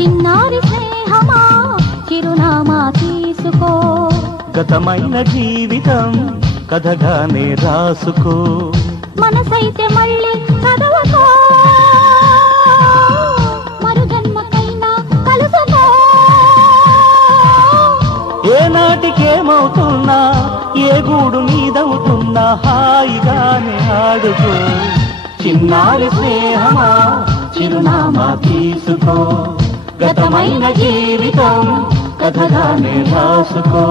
చిన్నారి స్నేహమా చిరునామా తీసుకో గతమైన జీవితం కథగానే రాసుకో మనసైతే మళ్ళీ చదవకో మరు జన్మకైనా కలుసుకో ఏనాటికేమవుతున్నా ఏ గూడు నీదవుతున్నా హాయిగానే ఆడుకో చిన్నారి స్నేహమా చిరునామా తీసుకో గతమైన జీవితం కథగానే రాసుకో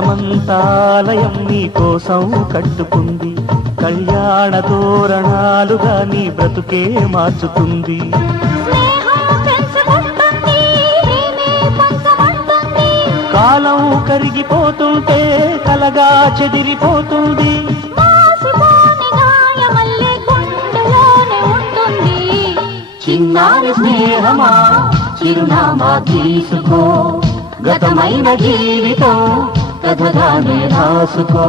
ఆకాశమంతాలయం నీ కోసం కట్టుకుంది కళ్యాణ తోరణాలుగా నీ బ్రతుకే మార్చుతుంది కాలం కరిగిపోతుంటే కలగా చెదిరిపోతుంది చిన్నారి స్నేహమా చిరునామా తీసుకో గతమైన జీవితం కథగానే రాసుకో